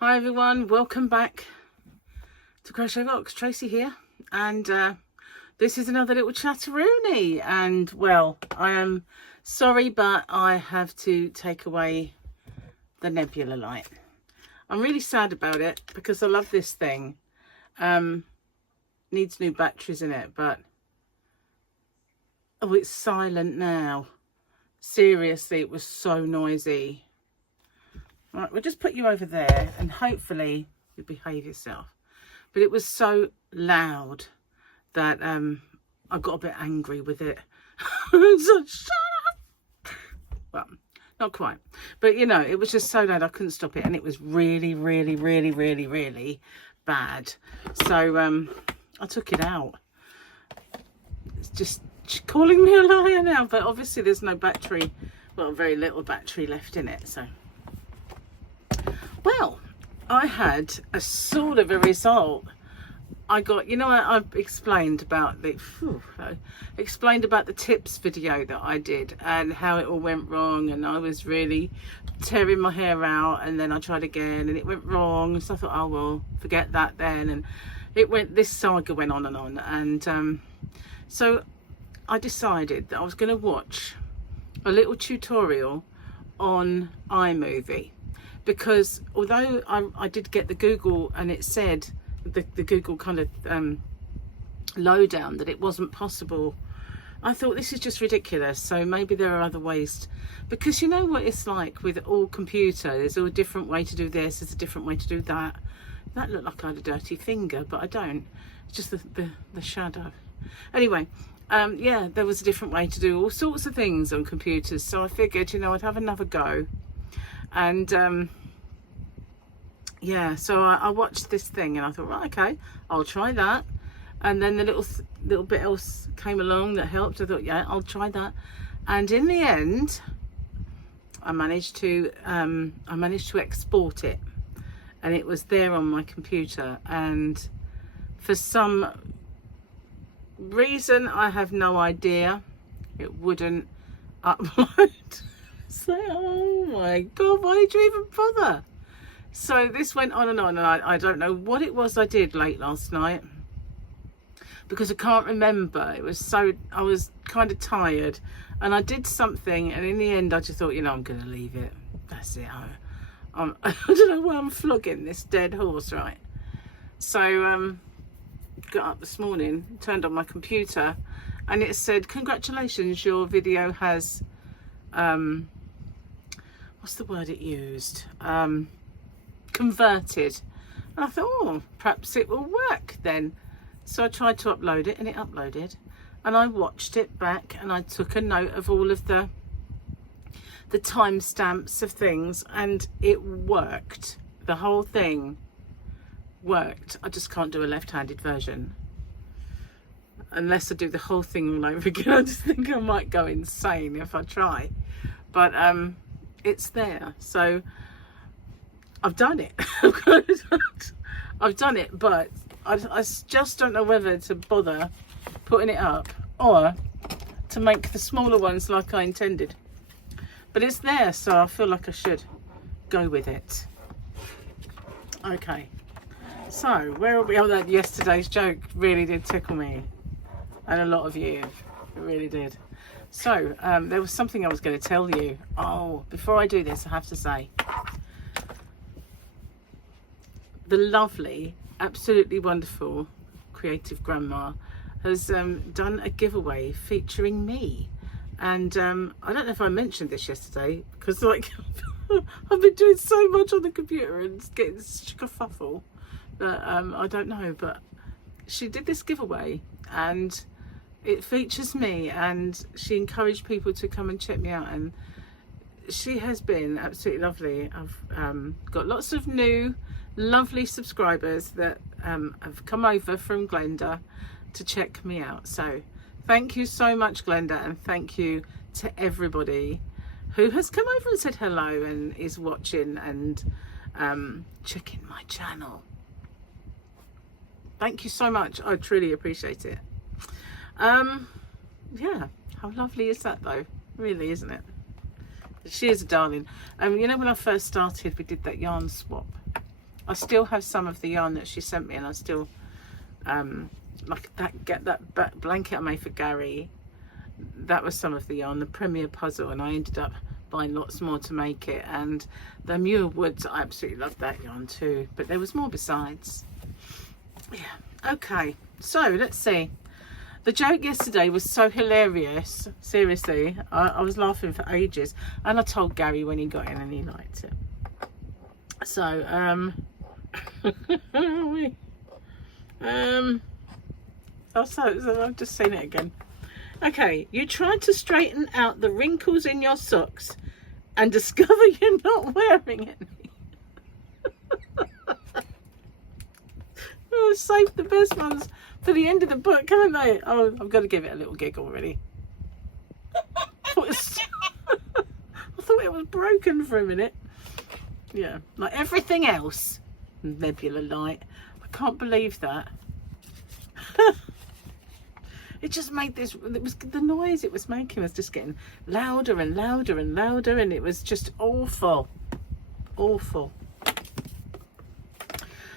Hi everyone, welcome back to Crochet Rocks. Tracy here, and this is another little chatteroony. And well, I am sorry, but I have to take away the nebula light. I'm really sad about it because I love this thing. Needs new batteries in it, but oh, it's silent now. Seriously, it was so noisy. Right, we'll just put you over there and hopefully you behave yourself. But it was so loud that I got a bit angry with it. So, shut up! Well, not quite. But you know, it was just so loud I couldn't stop it, and it was really, really, really, really, really bad. So I took it out. It's just calling me a liar now, but obviously there's no battery, well, very little battery left in it, so. Well, I had a sort of a result. I got, you know, I've explained about the tips video that I did and how it all went wrong, and I was really tearing my hair out, and then I tried again and it went wrong, so I thought, oh well, forget that then. And this saga went on, and so I decided that I was going to watch a little tutorial on iMovie. Because although I did get the Google, and it said the Google kind of lowdown that it wasn't possible, I thought this is just ridiculous. So maybe there are other ways, because you know what it's like with all computer. There's a different way to do this. There's a different way to do that. That looked like I had a dirty finger, but I don't. It's just the shadow. Anyway, yeah, there was a different way to do all sorts of things on computers. So I figured, you know, I'd have another go. And yeah, so I watched this thing and I thought, right, okay, I'll try that. And then the little bit else came along that helped. I thought, yeah, I'll try that. And in the end, I managed to export it, and it was there on my computer. And for some reason, I have no idea, it wouldn't upload. So, oh my god, why did you even bother? So this went on, and I don't know what it was I did late last night, because I can't remember. It was so, I was kind of tired, and I did something, and in the end I just thought, you know, I'm going to leave it. That's it. I don't know why I'm flogging this dead horse, right? So got up this morning, turned on my computer, and it said, congratulations, your video has what's the word it used? Converted. And I thought, oh, perhaps it will work then. So I tried to upload it, and it uploaded, and I watched it back, and I took a note of all of the timestamps of things, and it worked. The whole thing worked. I just can't do a left-handed version unless I do the whole thing all over again. I just think I might go insane if I try. But it's there, so I've done it. I've done it, but I just don't know whether to bother putting it up or to make the smaller ones like I intended. But it's there, so I feel like I should go with it. Okay, so where are we? Oh, that yesterday's joke really did tickle me, and a lot of you, it really did. So there was something I was going to tell you. Oh, before I do this, I have to say, the lovely, absolutely wonderful creative grandma has done a giveaway featuring me. And I don't know if I mentioned this yesterday, because like I've been doing so much on the computer and it's getting such a kerfuffle that I don't know. But she did this giveaway, and it features me, and she encouraged people to come and check me out, and she has been absolutely lovely. I've got lots of new lovely subscribers that have come over from Glenda to check me out. So thank you so much, Glenda, and thank you to everybody who has come over and said hello and is watching and checking my channel. Thank you so much. I truly appreciate it. Yeah, how lovely is that though? Really, isn't it? She is a darling. You know, when I first started, we did that yarn swap, I still have some of the yarn that she sent me, and I still like that blanket I made for Gary. That was some of the yarn, the Premier Puzzle, and I ended up buying lots more to make it. And the Muir Woods, I absolutely love that yarn too, but there was more besides. Yeah, okay, so let's see. The joke yesterday was so hilarious, seriously. I was laughing for ages, and I told Gary when he got in and he liked it. So I've just seen it again. Okay, you tried to straighten out the wrinkles in your socks and discover you're not wearing any. Oh, save the best ones for the end of the book, haven't they? Oh, I've got to give it a little giggle already. I thought it was broken for a minute. Yeah, like everything else. Nebula light. I can't believe that. It just made this, it was the noise it was making was just getting louder and louder and louder, and it was just awful. Awful.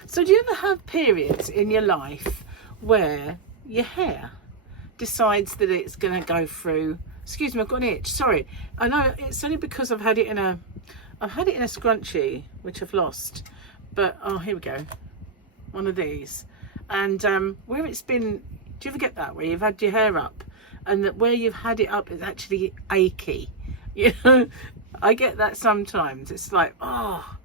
So do you ever have periods in your life where your hair decides that it's going to go through, excuse me, I've got an itch, sorry. I know it's only because I've had it in a scrunchie, which I've lost, but oh, here we go. One of these. And where it's been, do you ever get that, where you've had your hair up and that where you've had it up is actually achy? You know, I get that sometimes. It's like, oh,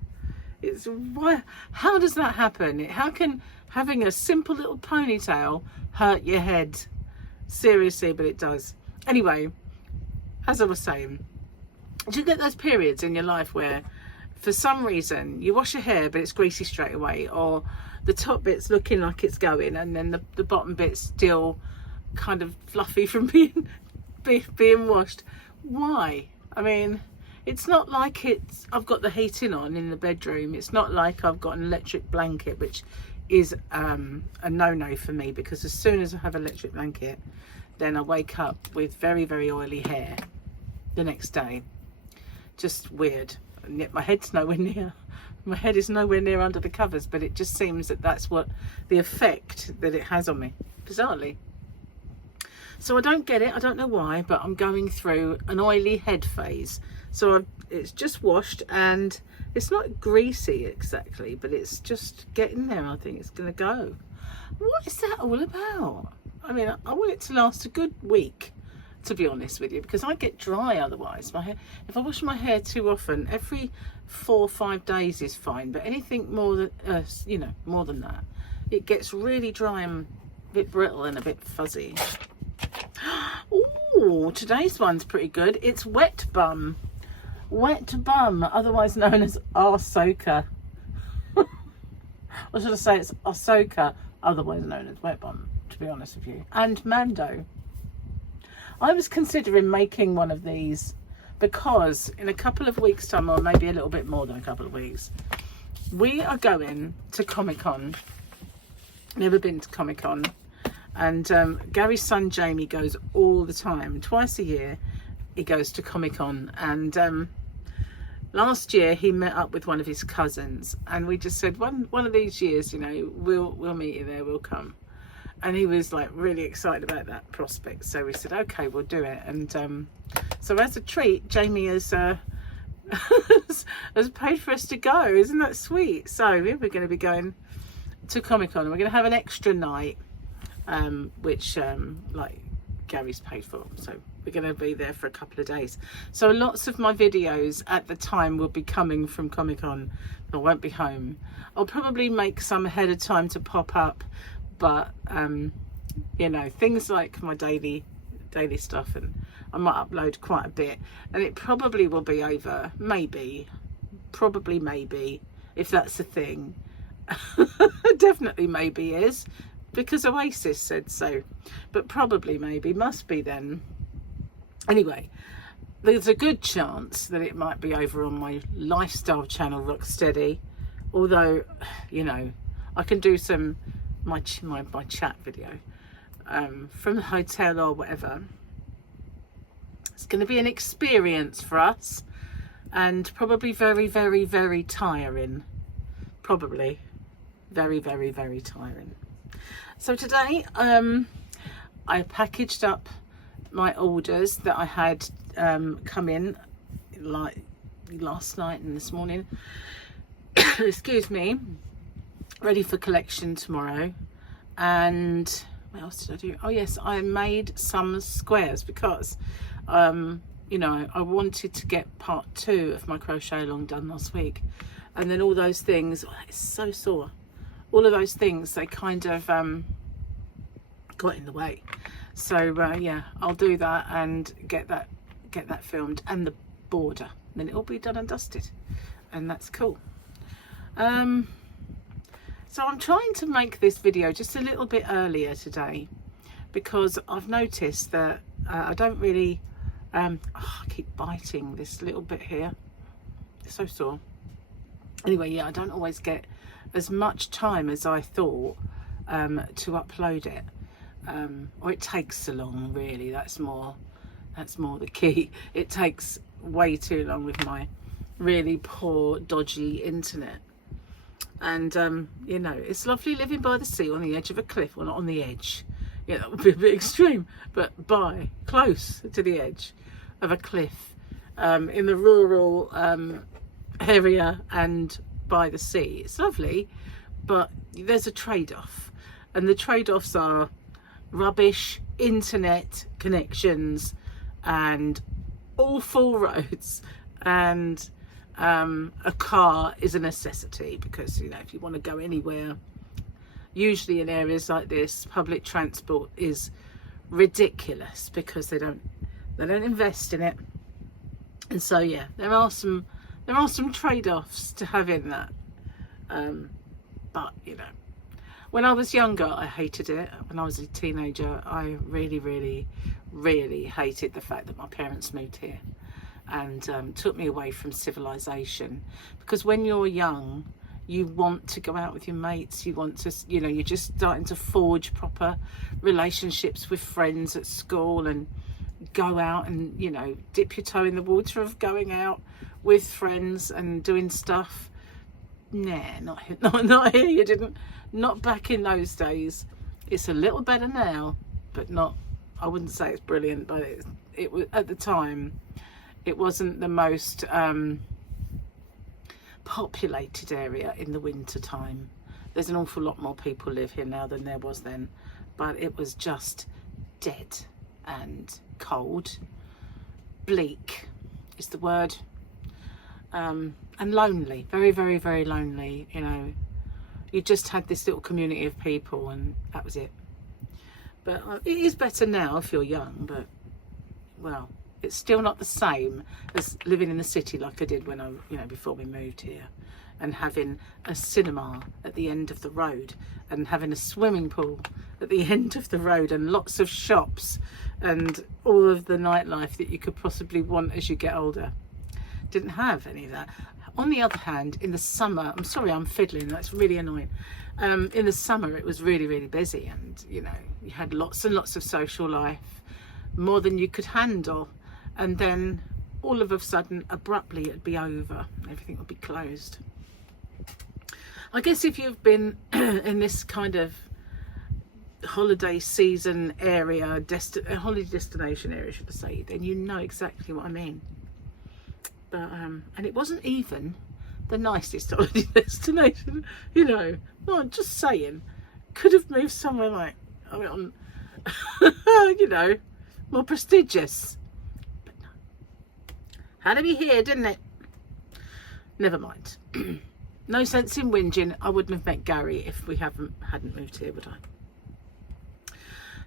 it's why? How does that happen? How can having a simple little ponytail hurt your head? Seriously, but it does. Anyway, as I was saying, do you get those periods in your life where for some reason you wash your hair but it's greasy straight away, or the top bit's looking like it's going and then the bottom bit's still kind of fluffy from being washed? Why? I mean, it's not like I've got the heating on in the bedroom. It's not like I've got an electric blanket, which is a no-no for me, because as soon as I have an electric blanket, then I wake up with very, very oily hair the next day. Just weird. And yet my head's nowhere near. My head is nowhere near under the covers, but it just seems that that's what the effect that it has on me, bizarrely. So I don't get it. I don't know why, but I'm going through an oily head phase. So it's just washed, and it's not greasy exactly, but it's just getting there. I think it's going to go. What is that all about? I mean, I want it to last a good week, to be honest with you, because I get dry otherwise. My hair, if I wash my hair too often, every 4 or 5 days is fine, but anything more than more than that, it gets really dry and a bit brittle and a bit fuzzy. Oh, today's one's pretty good. It's Wet Bum. Wet Bum, otherwise known as Ahsoka. Or should I say it's Ahsoka, otherwise known as Wet Bum, to be honest with you. And Mando. I was considering making one of these because in a couple of weeks' time, or maybe a little bit more than a couple of weeks, we are going to Comic-Con. Never been to Comic-Con. And Gary's son Jamie goes all the time. Twice a year he goes to Comic-Con. And last year he met up with one of his cousins, and we just said one of these years, you know, we'll meet you there, we'll come. And he was like really excited about that prospect, so we said okay, we'll do it. And so as a treat, Jamie has has paid for us to go. Isn't that sweet? So we're going to be going to Comic-Con, and we're going to have an extra night, which like Gary's paid for, so we're going to be there for a couple of days. So lots of my videos at the time will be coming from Comic-Con. I won't be home. I'll probably make some ahead of time to pop up, but you know, things like my daily stuff, and I might upload quite a bit, and it probably will be over maybe, if that's a thing. Definitely maybe is, because Oasis said so, but probably maybe must be then. Anyway, there's a good chance that it might be over on my lifestyle channel, Rocksteady, although, you know, I can do some my chat video from the hotel or whatever. It's going to be an experience for us, and probably very, very, very tiring. probably very, very, very tiring. So today I packaged up my orders that I had come in like last night and this morning excuse me, ready for collection tomorrow. And what else did I do? Oh yes, I made some squares because you know, I wanted to get part 2 of my crochet along done last week, and then all those things, oh, it's so sore, all of those things, they kind of got in the way. So yeah, I'll do that and get that filmed, and the border, and then it'll be done and dusted, and that's cool. So I'm trying to make this video just a little bit earlier today because I've noticed that I don't really I keep biting this little bit here, it's so sore. Anyway, yeah, I don't always get as much time as I thought to upload it, or it takes so long, really. That's more the key. It takes way too long with my really poor, dodgy internet. And you know, it's lovely living by the sea on the edge of a cliff. Well, not on the edge, yeah, that would be a bit extreme, but close to the edge of a cliff, in the rural area and by the sea. It's lovely, but there's a trade-off, and the trade-offs are rubbish internet connections and awful roads, and a car is a necessity, because you know, if you want to go anywhere, usually in areas like this, public transport is ridiculous because they don't invest in it. And so yeah, there are some trade-offs to having that, but you know, when I was younger I hated it. When I was a teenager I really hated the fact that my parents moved here and took me away from civilization, because when you're young you want to go out with your mates, you want to, you know, you're just starting to forge proper relationships with friends at school and go out and, you know, dip your toe in the water of going out with friends and doing stuff. Nah, not here. You didn't, not back in those days. It's a little better now, but not, I wouldn't say it's brilliant, but it was at the time. It wasn't the most populated area in the winter time. There's an awful lot more people live here now than there was then, but it was just dead and cold, bleak is the word, and lonely, very lonely. You know, you just had this little community of people and that was it. But it is better now if you're young, but well, it's still not the same as living in the city like I did when before we moved here, and having a cinema at the end of the road and having a swimming pool at the end of the road and lots of shops and all of the nightlife that you could possibly want as you get older. Didn't have any of that. On the other hand, in the summer, I'm sorry I'm fiddling, that's really annoying. In the summer it was really busy, and you know, you had lots and lots of social life, more than you could handle. And then all of a sudden, abruptly, it'd be over. Everything would be closed. I guess if you've been in this kind of holiday season area, holiday destination area, should I say, then you know exactly what I mean. But and it wasn't even the nicest holiday destination, you know. No, I'm just saying, could have moved somewhere like, I mean, you know, more prestigious. Had to be here, didn't it? Never mind. No sense in whinging. I wouldn't have met Gary if we hadn't moved here, would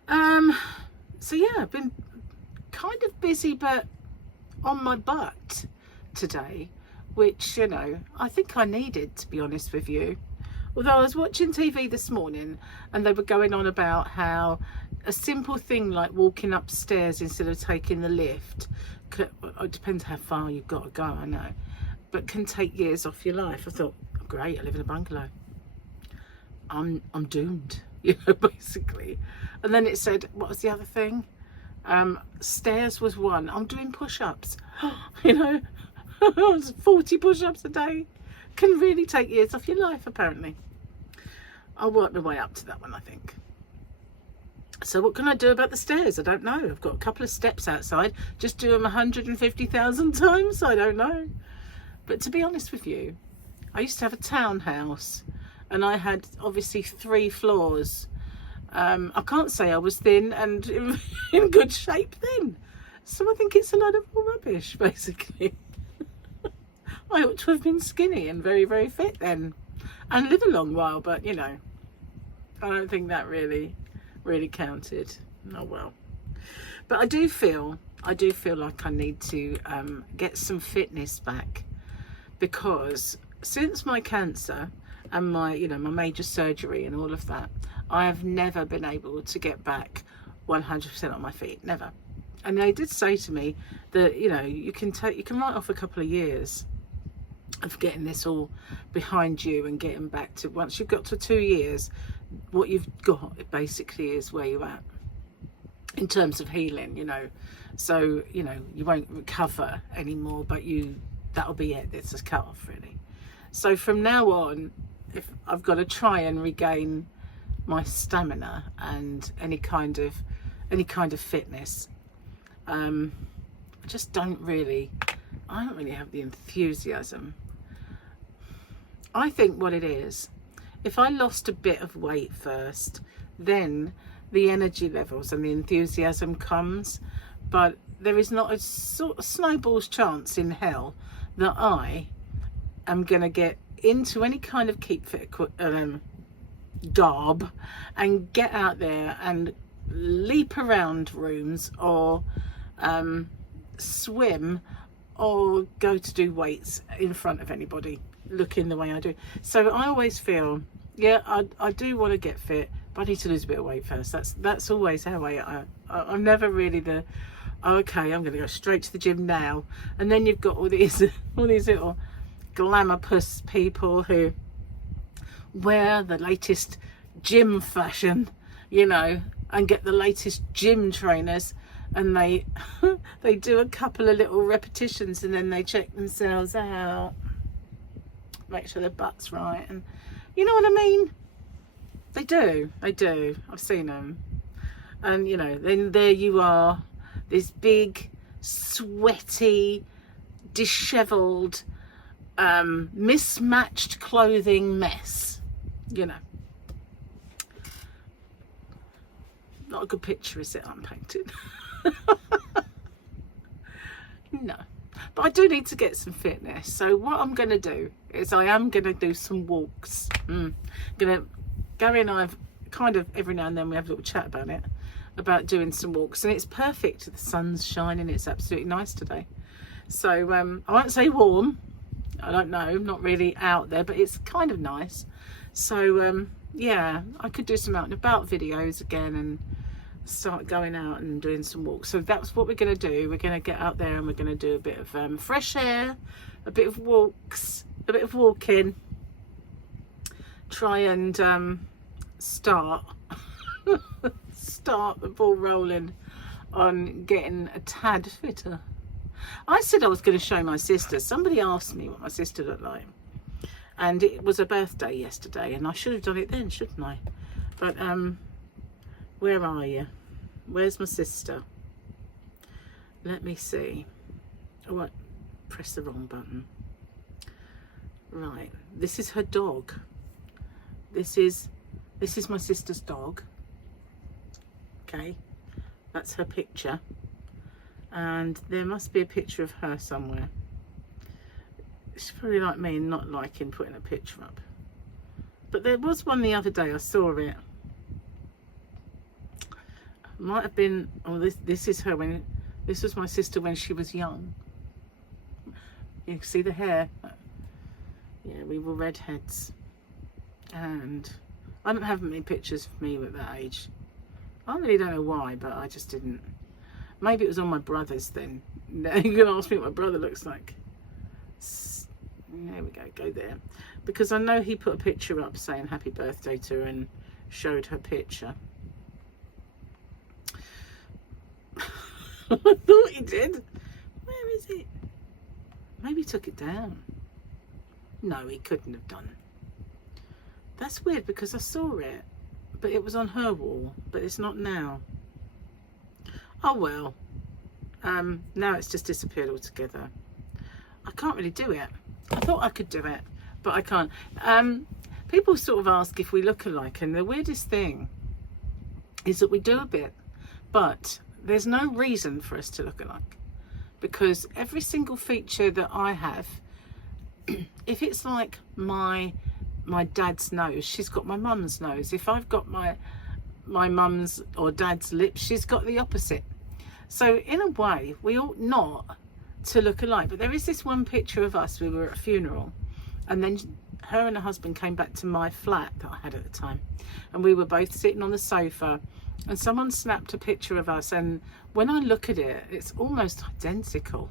I? So yeah, I've been kind of busy, but on my butt today, which, you know, I think I needed, to be honest with you. Although I was watching TV this morning and they were going on about how a simple thing like walking upstairs instead of taking the lift, it depends how far you've got to go, I know, but can take years off your life. I thought, great, I live in a bungalow, I'm doomed, you know, basically. And then it said, what was the other thing? Stairs was one. I'm doing push-ups, you know, 40 push-ups a day. can really take years off your life, apparently. I'll work my way up to that one, I think. So what can I do about the stairs? I don't know. I've got a couple of steps outside. Just do them 150,000 times? I don't know. But to be honest with you, I used to have a townhouse and I had obviously 3 floors. I can't say I was thin and in good shape then. So I think it's a load of rubbish, basically. I ought to have been skinny and very, very fit then and live a long while, but you know, I don't think that really counted. Oh well. But I do feel like I need to get some fitness back, because since my cancer and my, you know, my major surgery and all of that, I have never been able to get back 100% on my feet, never. And they did say to me that, you know, you can write off a couple of years of getting this all behind you and getting back to, once you've got to 2 years, what you've got basically is where you're at in terms of healing, you know. So, you know, you won't recover anymore, but that'll be it. It's a cut off, really. So from now on, if I've got to try and regain my stamina and any kind of fitness, I don't really have the enthusiasm. I think what it is, if I lost a bit of weight first, then the energy levels and the enthusiasm comes. But there is not a sort of snowball's chance in hell that I am going to get into any kind of keep fit garb and get out there and leap around rooms or swim or go to do weights in front of anybody looking the way I do. So I always feel, yeah, I do want to get fit, but I need to lose a bit of weight first. That's always how I'm never really the, okay, I'm going to go straight to the gym now. And then you've got all these little glamour puss people who wear the latest gym fashion, you know, and get the latest gym trainers, and they they do a couple of little repetitions and then they check themselves out, make sure their butt's right, and you know what I mean? They do. I've seen them. And you know, then there you are, this big, sweaty, dishevelled, mismatched clothing mess, you know. Not a good picture, is it, unpainted? No. But I do need to get some fitness. So what I'm going to do is I am going to do some walks. Gary and I have kind of, every now and then we have a little chat about it, about doing some walks. And it's perfect. The sun's shining. It's absolutely nice today. So I won't say warm. I don't know. Not really out there, but it's kind of nice. So yeah, I could do some out and about videos again and start going out and doing some walks. So that's what we're going to do. We're going to get out there and we're going to do a bit of fresh air, a bit of walks, a bit of walking, try and start the ball rolling on getting a tad fitter. I said I was going to show my sister. Somebody asked me what my sister looked like, and it was her birthday yesterday, and I should have done it then, shouldn't I? But where are you? Where's my sister? Let me see. Oh, I pressed the wrong button. Right, this is her dog. This is my sister's dog. Okay, that's her picture. And there must be a picture of her somewhere. She's probably like me, not liking putting a picture up. But there was one the other day, I saw it. Might have been, oh, this is her when, this was my sister when she was young. You can see the hair. Yeah, we were redheads. And I don't have many pictures of me at that age. I really don't know why, but I just didn't. Maybe it was on my brother's then. You can ask me what my brother looks like. There we go there. Because I know he put a picture up saying happy birthday to her and showed her picture. I thought he did. Where is it? Maybe he took it down. No, he couldn't have done. That's weird because I saw it, but it was on her wall, but it's not now. Oh well. Now it's just disappeared altogether. I can't really do it. I thought I could do it, but I can't. People sort of ask if we look alike, and the weirdest thing is that we do a bit, but there's no reason for us to look alike, because every single feature that I have, if it's like my dad's nose, she's got my mum's nose. If I've got my mum's or dad's lips, she's got the opposite. So in a way, we ought not to look alike. But there is this one picture of us. We were at a funeral, and then her and her husband came back to my flat that I had at the time, and we were both sitting on the sofa, and someone snapped a picture of us, and when I look at it, it's almost identical,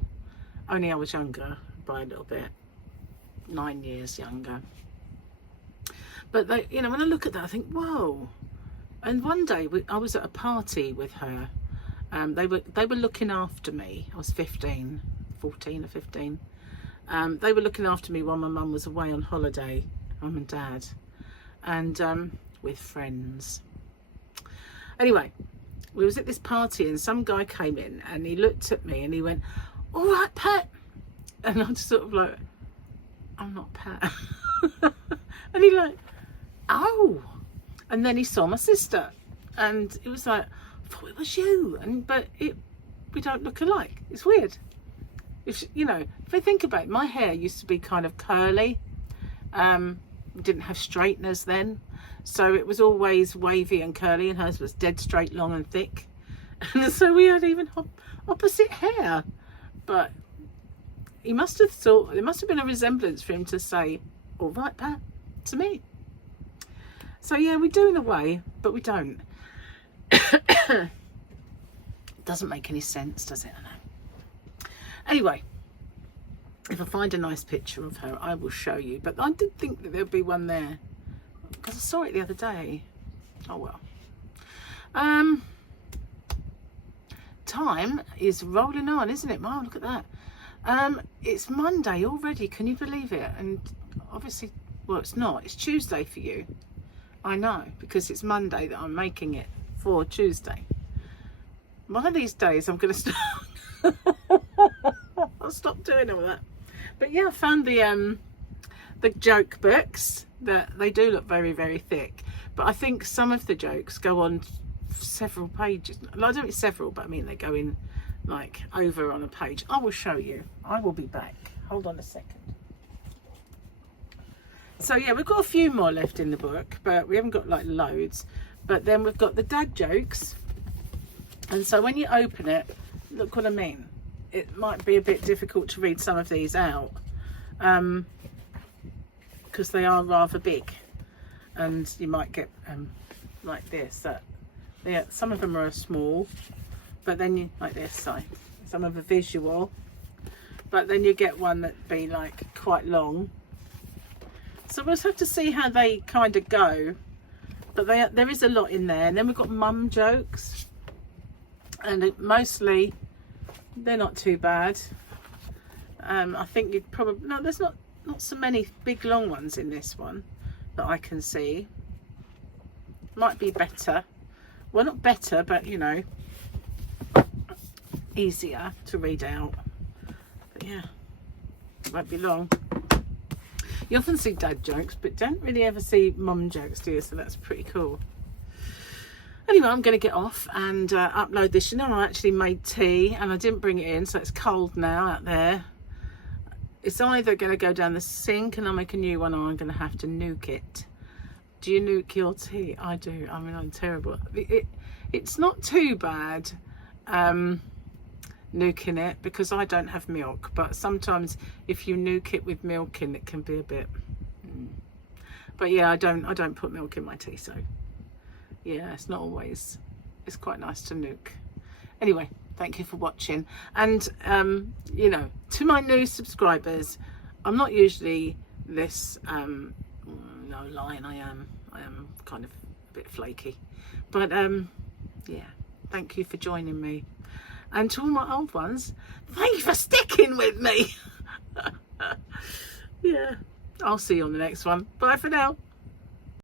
only I was younger by a little bit, 9 years younger. But they, you know, when I look at that, I think, whoa. And one day I was at a party with her. They were looking after me. I was 14 or 15. They were looking after me while my mum was away on holiday, mum and dad, and with friends. Anyway, we was at this party, and some guy came in, and he looked at me and he went, "All right, Pat," and I'm just sort of like, "I'm not Pat," and he like, "Oh," and then he saw my sister, and it was like, "I thought it was you," but we don't look alike. It's weird. If I think about it, my hair used to be kind of curly. We didn't have straighteners then, so it was always wavy and curly, and hers was dead straight, long and thick. And so we had even opposite hair. But he must have thought, there must have been a resemblance for him to say, "All right, Pat," to me. So yeah, we do in a way, but we don't. Doesn't make any sense, does it? I know. Anyway, if I find a nice picture of her, I will show you. But I did think that there'd be one there, because I saw it the other day. Oh well. Time is rolling on, isn't it? Wow, look at that. It's Monday already. Can you believe it? And obviously, well, it's not. It's Tuesday for you. I know, because it's Monday that I'm making it for Tuesday. One of these days I'm going to start. I'll stop doing all that. But yeah, I found the joke books. That they do look very, very thick. But I think some of the jokes go on several pages. I don't mean several, but I mean they go in like over on a page. I will show you. I will be back. Hold on a second. So yeah, we've got a few more left in the book, but we haven't got like loads. But then we've got the dad jokes. And so when you open it, look what I mean. It might be a bit difficult to read some of these out, because they are rather big, and you might get like this. Some of them are small, but then you like this side. Some of a visual, but then you get one that be like quite long. So we'll just have to see how they kind of go. But there is a lot in there. And then we've got mum jokes, and mostly they're not too bad. I think you'd probably there's not so many big long ones in this one that I can see. Might be better. Well, not better, but you know, easier to read out. But yeah, it won't be long. You often see dad jokes, but don't really ever see mum jokes, do you? So that's pretty cool. Anyway, I'm going to get off and upload this. You know, I actually made tea and I didn't bring it in, so it's cold now out there. It's either going to go down the sink and I'll make a new one, or I'm going to have to nuke it. Do you nuke your tea? I do. I mean, I'm terrible. It's not too bad nuking it, because I don't have milk, but sometimes if you nuke it with milk in, it can be a bit but yeah, I don't put milk in my tea, so yeah, it's not always, it's quite nice to nuke. Anyway, thank you for watching, and you know, to my new subscribers, I'm not usually this no lying, I am kind of a bit flaky, but yeah, thank you for joining me. And to all my old ones, thank you for sticking with me. Yeah. I'll see you on the next one. Bye for now.